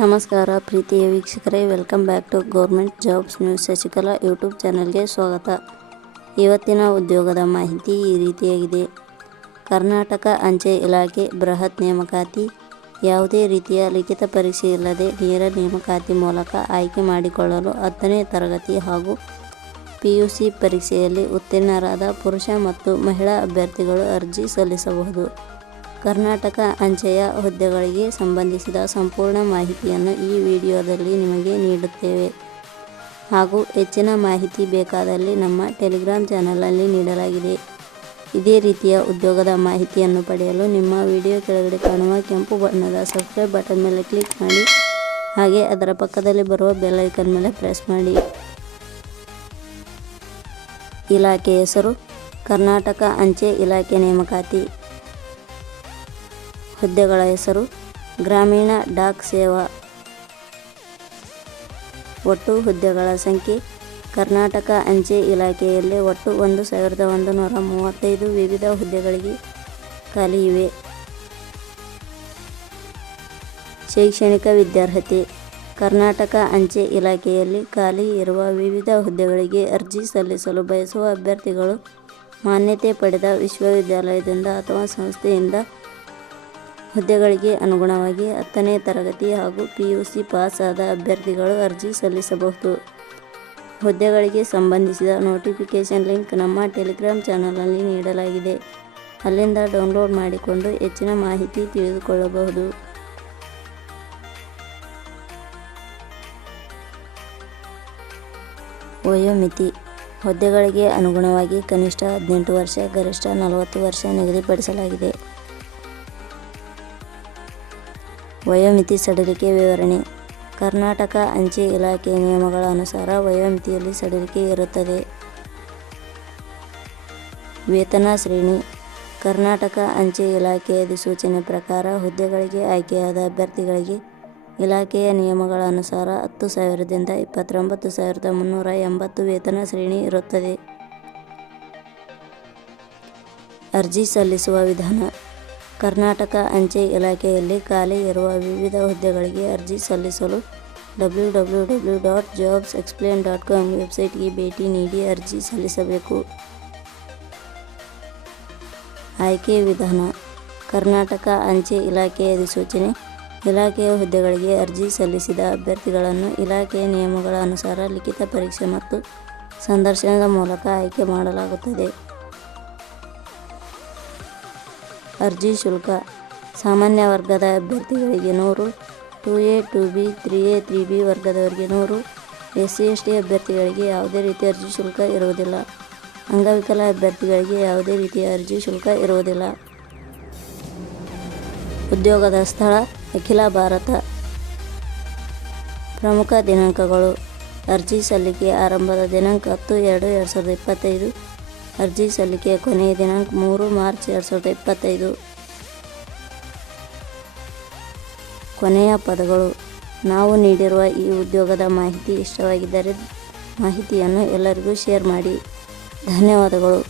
ನಮಸ್ಕಾರ ಪ್ರೀತಿಯ ವೀಕ್ಷಕರೇ, welcome back to government jobs news Shashikala YouTube ಚಾನಲ್ಗೆ ಸ್ವಾಗತ. ಇವತ್ತಿನ ಉದ್ಯೋಗದ ಮಾಹಿತಿ ಈ ರೀತಿಯಾಗಿದೆ. ಕರ್ನಾಟಕ ಅಂಚೆ ಇಲಾಖೆ ಬೃಹತ್ ನೇಮಕಾತಿ. ಯಾವುದೇ ರೀತಿಯ ಲಿಖಿತ ಪರೀಕ್ಷೆ ಇಲ್ಲದೆ ನೇರ ನೇಮಕಾತಿ ಮೂಲಕ ಆಯ್ಕೆ ಮಾಡಿಕೊಳ್ಳಲು 10ನೇ ತರಗತಿ ಹಾಗೂ PUC ಪರೀಕ್ಷೆಯಲ್ಲಿ ಉತ್ತೀರ್ಣರಾದ ಪುರುಷ ಮತ್ತು ಮಹಿಳಾ ಅಭ್ಯರ್ಥಿಗಳು ಅರ್ಜಿ ಸಲ್ಲಿಸಬಹುದು. ಕರ್ನಾಟಕ ಅಂಚೆಯ ಹುದ್ದೆಗಳಿಗೆ ಸಂಬಂಧಿಸಿದ ಸಂಪೂರ್ಣ ಮಾಹಿತಿಯನ್ನು ಈ ವಿಡಿಯೋದಲ್ಲಿ ನಿಮಗೆ ನೀಡುತ್ತೇವೆ. ಹಾಗೂ ಹೆಚ್ಚಿನ ಮಾಹಿತಿ ಬೇಕಾದಲ್ಲಿ ನಮ್ಮ ಟೆಲಿಗ್ರಾಮ್ ಚಾನಲಲ್ಲಿ ನೀಡಲಾಗಿದೆ. ಇದೇ ರೀತಿಯ ಉದ್ಯೋಗದ ಮಾಹಿತಿಯನ್ನು ಪಡೆಯಲು ನಿಮ್ಮ ವಿಡಿಯೋ ಕೆಳಗಡೆ ಕಾಣುವ ಕೆಂಪು ಬಣ್ಣದ ಸಬ್ಸ್ಕ್ರೈಬ್ ಬಟನ್ ಮೇಲೆ ಕ್ಲಿಕ್ ಮಾಡಿ, ಹಾಗೆ ಅದರ ಪಕ್ಕದಲ್ಲಿ ಬರುವ ಬೆಲ್ ಐಕಾನ್ ಮೇಲೆ ಪ್ರೆಸ್ ಮಾಡಿ. ಇಲಾಖೆ ಹೆಸರು ಕರ್ನಾಟಕ ಅಂಚೆ ಇಲಾಖೆ ನೇಮಕಾತಿ. ಹುದ್ದೆಗಳ ಹೆಸರು ಗ್ರಾಮೀಣ ಡಾಕ್ ಸೇವಾ. ಒಟ್ಟು ಹುದ್ದೆಗಳ ಸಂಖ್ಯೆ ಕರ್ನಾಟಕ ಅಂಚೆ ಇಲಾಖೆಯಲ್ಲಿ ಒಟ್ಟು 1135 ವಿವಿಧ ಹುದ್ದೆಗಳಿಗೆ ಖಾಲಿ ಇವೆ. ಶೈಕ್ಷಣಿಕ ವಿದ್ಯಾರ್ಹತೆ ಕರ್ನಾಟಕ ಅಂಚೆ ಇಲಾಖೆಯಲ್ಲಿ ಖಾಲಿ ಇರುವ ವಿವಿಧ ಹುದ್ದೆಗಳಿಗೆ ಅರ್ಜಿ ಸಲ್ಲಿಸಲು ಬಯಸುವ ಅಭ್ಯರ್ಥಿಗಳು ಮಾನ್ಯತೆ ಪಡೆದ ವಿಶ್ವವಿದ್ಯಾಲಯದಿಂದ ಅಥವಾ ಸಂಸ್ಥೆಯಿಂದ ಹುದ್ದೆಗಳಿಗೆ ಅನುಗುಣವಾಗಿ 10ನೇ ತರಗತಿ ಹಾಗೂ PUC ಪಾಸ್ ಆದ ಅಭ್ಯರ್ಥಿಗಳು ಅರ್ಜಿ ಸಲ್ಲಿಸಬಹುದು. ಹುದ್ದೆಗಳಿಗೆ ಸಂಬಂಧಿಸಿದ ನೋಟಿಫಿಕೇಷನ್ ಲಿಂಕ್ ನಮ್ಮ ಟೆಲಿಗ್ರಾಮ್ ಚಾನಲಲ್ಲಿ ನೀಡಲಾಗಿದೆ. ಅಲ್ಲಿಂದ ಡೌನ್ಲೋಡ್ ಮಾಡಿಕೊಂಡು ಹೆಚ್ಚಿನ ಮಾಹಿತಿ ತಿಳಿದುಕೊಳ್ಳಬಹುದು. ವಯೋಮಿತಿ ಹುದ್ದೆಗಳಿಗೆ ಅನುಗುಣವಾಗಿ ಕನಿಷ್ಠ 18 ವರ್ಷ, ಗರಿಷ್ಠ 40 ವರ್ಷ ನಿಗದಿಪಡಿಸಲಾಗಿದೆ. ವಯೋಮಿತಿ ಸಡಿಲಿಕೆ ವಿವರಣೆ ಕರ್ನಾಟಕ ಅಂಚೆ ಇಲಾಖೆ ನಿಯಮಗಳ ಅನುಸಾರ ವಯೋಮಿತಿಯಲ್ಲಿ ಸಡಿಲಿಕೆ ಇರುತ್ತದೆ. ವೇತನ ಶ್ರೇಣಿ ಕರ್ನಾಟಕ ಅಂಚೆ ಇಲಾಖೆ ಅಧಿಸೂಚನೆ ಪ್ರಕಾರ ಹುದ್ದೆಗಳಿಗೆ ಆಯ್ಕೆಯಾದ ಅಭ್ಯರ್ಥಿಗಳಿಗೆ ಇಲಾಖೆಯ ನಿಯಮಗಳ ಅನುಸಾರ 10,000ದಿಂದ 29,380 ವೇತನ ಶ್ರೇಣಿ ಇರುತ್ತದೆ. ಅರ್ಜಿ ಸಲ್ಲಿಸುವ ವಿಧಾನ ಕರ್ನಾಟಕ ಅಂಚೆ ಇಲಾಖೆಯಲ್ಲಿ ಖಾಲಿ ಇರುವ ವಿವಿಧ ಹುದ್ದೆಗಳಿಗೆ ಅರ್ಜಿ ಸಲ್ಲಿಸಲು www.jobsexplain.com ವೆಬ್ಸೈಟ್ಗೆ ಭೇಟಿ ನೀಡಿ ಅರ್ಜಿ ಸಲ್ಲಿಸಬೇಕು. ಆಯ್ಕೆ ವಿಧಾನ ಕರ್ನಾಟಕ ಅಂಚೆ ಇಲಾಖೆ ಅಧಿಸೂಚನೆ ಇಲಾಖೆಯ ಹುದ್ದೆಗಳಿಗೆ ಅರ್ಜಿ ಸಲ್ಲಿಸಿದ ಅಭ್ಯರ್ಥಿಗಳನ್ನು ಇಲಾಖೆಯ ನಿಯಮಗಳ ಅನುಸಾರ ಲಿಖಿತ ಪರೀಕ್ಷೆ ಮತ್ತು ಸಂದರ್ಶನದ ಮೂಲಕ ಆಯ್ಕೆ ಮಾಡಲಾಗುತ್ತದೆ. ಅರ್ಜಿ ಶುಲ್ಕ ಸಾಮಾನ್ಯ ವರ್ಗದ ಅಭ್ಯರ್ಥಿಗಳಿಗೆ 100, 2A, 2B, 3A, 3B ವರ್ಗದವರಿಗೆ 100, SC/ST ಅಭ್ಯರ್ಥಿಗಳಿಗೆ ಯಾವುದೇ ರೀತಿಯ ಅರ್ಜಿ ಶುಲ್ಕ ಇರುವುದಿಲ್ಲ. ಅಂಗವಿಕಲ ಅಭ್ಯರ್ಥಿಗಳಿಗೆ ಯಾವುದೇ ರೀತಿಯ ಅರ್ಜಿ ಶುಲ್ಕ ಇರುವುದಿಲ್ಲ. ಉದ್ಯೋಗದ ಸ್ಥಳ ಅಖಿಲ ಭಾರತ. ಪ್ರಮುಖ ದಿನಾಂಕಗಳು ಅರ್ಜಿ ಸಲ್ಲಿಕೆ ಆರಂಭದ ದಿನಾಂಕ 10/2/2025. ಅರ್ಜಿ ಸಲ್ಲಿಕೆಯ ಕೊನೆಯ ದಿನಾಂಕ 3 ಮಾರ್ಚ್ 2025. ಕೊನೆಯ ಪದಗಳು ನಾವು ನೀಡಿರುವ ಈ ಉದ್ಯೋಗದ ಮಾಹಿತಿ ಇಷ್ಟವಾಗಿದ್ದರೆ ಮಾಹಿತಿಯನ್ನು ಎಲ್ಲರಿಗೂ ಶೇರ್ ಮಾಡಿ. ಧನ್ಯವಾದಗಳು.